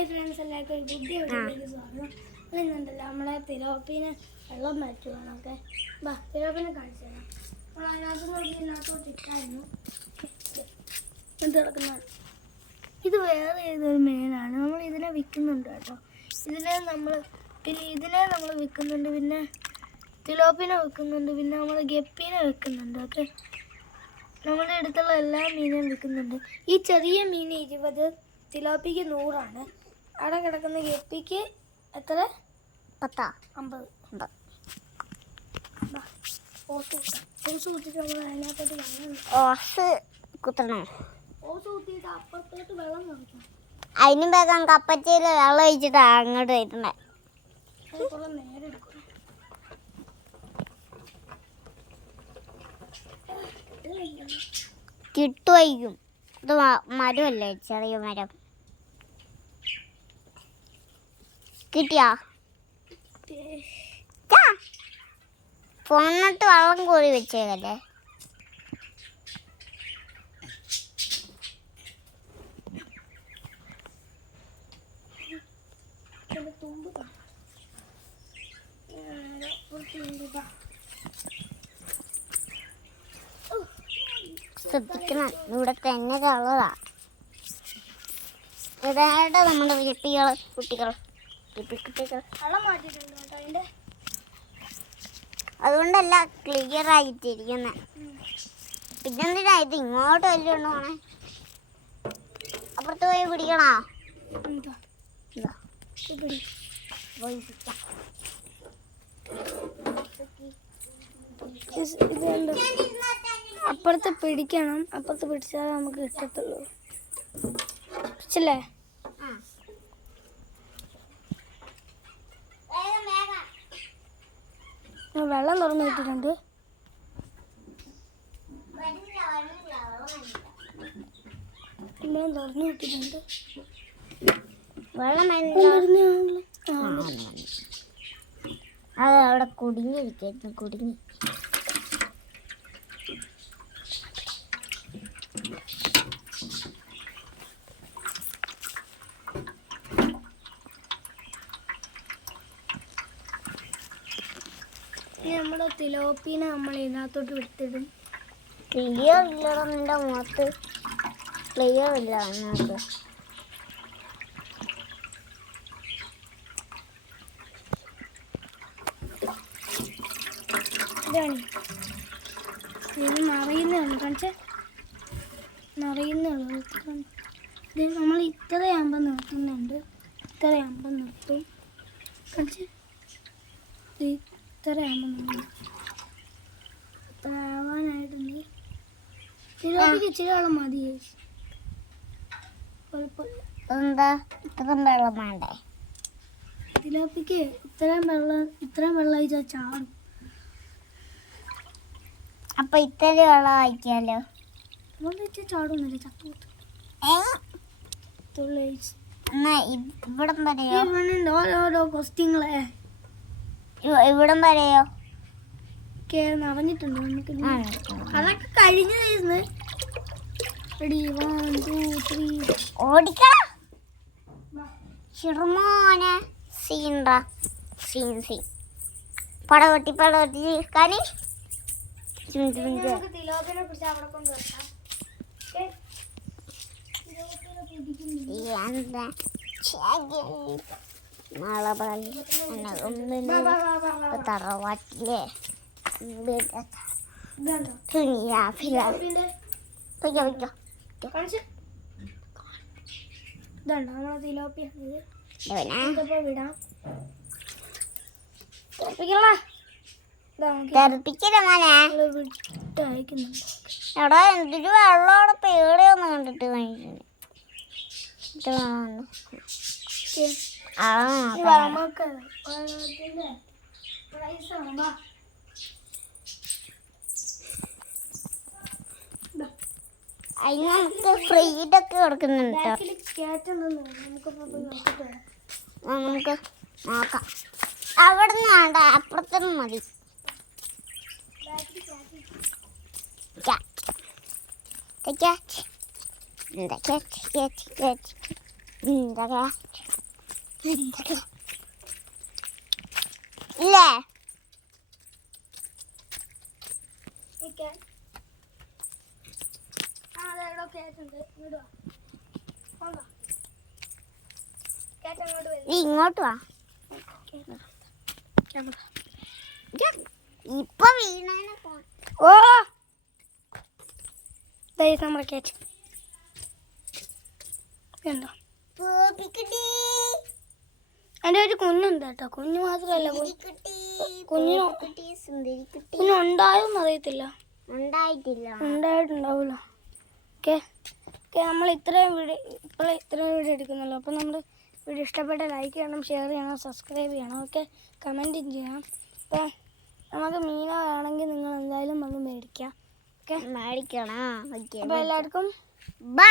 Hi friends, എല്ലാവർക്കും ഒരു പുതിയ വീഡിയോയിലേക്ക് സ്വാഗതം. ഇന്നുണ്ടല്ലോ നമ്മളെ തിലോപ്പിനെ വെള്ളം മാറ്റുവാണ്. ഓക്കെ, ബാ തിലോപ്പിനെ കാണിച്ചു തരാം. നമ്മൾ അതിനകത്ത് നോക്കി ഇതിനകത്തോട്ട് ഇട്ടായിരുന്നു. ഇത് കിടക്കുന്ന ഇത് വേറെ ഏതൊരു മീനാണ്. നമ്മൾ ഇതിനെ വിൽക്കുന്നുണ്ട് കേട്ടോ. ഇതിനെ നമ്മൾ വിൽക്കുന്നുണ്ട്, പിന്നെ തിലോപ്പിനെ വിൽക്കുന്നുണ്ട്, പിന്നെ നമ്മൾ ഗപ്പിനെ വിൽക്കുന്നുണ്ട്. ഓക്കെ, നമ്മുടെ അടുത്തുള്ള എല്ലാ മീനും വിൽക്കുന്നുണ്ട്. ഈ ചെറിയ മീൻ 20, തിലോപ്പിക്ക് 100 അവിടെ കിടക്കുന്ന ഗപ്പിക്ക് എത്ര? 10, 50. ഓസ് കുത്തിട്ട് നമ്മൾ അതിനകത്തോട്ട് വെള്ളം കുത്തണോ? ഓസ് കുത്തിയിട്ട് അപ്പുറത്തോട്ട് വെള്ളം നിറയ്ക്കണം. അതിനും വേഗം കപ്പച്ചയിൽ വെള്ളം ഒഴിച്ചിട്ട് അങ്ങോട്ട് വരുന്നത്. കുറെ നേരം എടുക്കും. കിട്ടുമായിരിക്കും. ഇത് മരമല്ലേ, ചെറിയ മരം. കിട്ടിയാ ഫോണിട്ട് വെള്ളം കോരി വെച്ചേക്കല്ലേ. ശ്രദ്ധിക്കണം, ഇവിടെ തന്നെ കളറാ. ഇതായിട്ട് നമ്മുടെ കുട്ടികൾ വെള്ളം മാറ്റിയിട്ടുണ്ട് കേട്ടോ അതിൻ്റെ. അതുകൊണ്ടല്ല ക്ലിയർ ആയിട്ടിരിക്കുന്നത്. പിന്നെന്തിനാ ഇത് ഇങ്ങോട്ട് വല്ലോണ്ട് പോണേ? അപ്പുറത്ത് പോയി പിടിക്കണോ? ഇതുണ്ട്, അപ്പുറത്ത് പിടിക്കണം. അപ്പുറത്ത് പിടിച്ചാലേ നമുക്ക് കിട്ടത്തുള്ളൂ. പിടിച്ചല്ലേ? വെള്ളം തുറന്നു വിട്ടിട്ടുണ്ട്. എല്ലാം തുറന്നു വിട്ടിട്ടുണ്ട്. വെള്ളം അത് അവിടെ കുടുങ്ങിയിരിക്കുന്നു. കുടുങ്ങി നമ്മുടെ തിലോപ്പിനെ നമ്മൾ ഇതിനകത്തോട്ട് വിട്ടിടും. ക്ലിയർ ഇല്ലടോ, നിന്റെ മുഖത്ത് ക്ലിയർ ഇല്ല. അതിനകത്ത് ഇതാണ് ഇത് നിറയുന്നതാണ്. കാണിച്ചേ, നിറയുന്നുള്ളൂ. ഇത് നമ്മൾ ഇത്രയാകുമ്പോൾ നിർത്തുന്നുണ്ട്. ഇത്രയാകുമ്പോൾ നിർത്തും. കാണിച്ചേ, ഇത്രയാകുമ്പോൾ ആവാനായിട്ടുണ്ട്. തിലോപ്പിക്ക് ഇച്ചിരി വെള്ളം മതി. കുഴപ്പമില്ല. എന്താ ഇത്രയും വെള്ളം വേണ്ടേ? തിലോപ്പിക്ക് ഇത്രയും വെള്ളം ഒഴിച്ചാൽ ചാടും. അപ്പൊ ഇത്രയും വെള്ളം അയക്കാലോ. അതുകൊണ്ട് വെച്ചാൽ ചാടുന്നില്ല, ചത്തുപോത്ത്. എന്നാ ഇവിടം വരെയോ? ഓരോരോ ക്വസ്റ്റ്യങ്ങളെ ഇവിടം വരെയോ നിറഞ്ഞിട്ടുണ്ട്. നമുക്ക് അതൊക്കെ കഴിഞ്ഞ റെഡി 1 2 3 ഓടിക്കണം. ചെറുമോനെ സീൻറ സീൻ പടവട്ടി കനി തിലോപ്പിനെ പിടിച്ച് അവിടെ കൊണ്ടുവരാം. തറവാട്ടിലെ ഇതുണ്ടോ നമ്മളെ തിലോപ്പിയ വിടാം. വിട്ടയക്കുന്നുണ്ട്. എടാ എന്തൊരു വെള്ളമാണ്, പേടിയൊന്നും കണ്ടിട്ട് കഴിക്കുന്നത്. അതിന് നമുക്ക് ഫ്രീഡൊക്കെ കൊടുക്കുന്നുണ്ട്. നമുക്ക് നോക്കാം. അവിടെ നിന്ന് വേണ്ട, അപ്പുറത്തൊന്നും മതി. The cat. The cat. എന്തൊക്കെ ഇല്ലേ നിൽക്കാൻ അതെവിടെ കേട്ടുണ്ട് ഇങ്ങോട്ട് വാ കേട്ട് അങ്ങോട്ട് വരും നീ ഇങ്ങോട്ട് വാ ക്യാമറ ഇപ്പൊ വീണേനെ പോ ഓ നമ്മുടെ കേട്ട് ഉണ്ടോ എൻ്റെ ഒരു കുഞ്ഞുണ്ട് കേട്ടോ കുഞ്ഞു മാത്രമല്ല കുഞ്ഞുണ്ടായെന്ന് അറിയത്തില്ല ഉണ്ടായിട്ടുണ്ടാവില്ല ഓക്കെ ഓക്കെ നമ്മൾ ഇത്രയും വീഡിയോ എടുക്കുന്നുള്ളൂ അപ്പോൾ നമ്മൾ വീഡിയോ ഇഷ്ടപ്പെട്ട ലൈക്ക് ചെയ്യണം ഷെയർ ചെയ്യണം സബ്സ്ക്രൈബ് ചെയ്യണം ഓക്കെ കമൻറ്റും ചെയ്യണം അപ്പോൾ നമുക്ക് മീന വേണമെങ്കിൽ നിങ്ങൾ എന്തായാലും വന്ന് മേടിക്കാം ഓക്കെ മേടിക്കണം അപ്പോൾ എല്ലാവർക്കും ബൈ.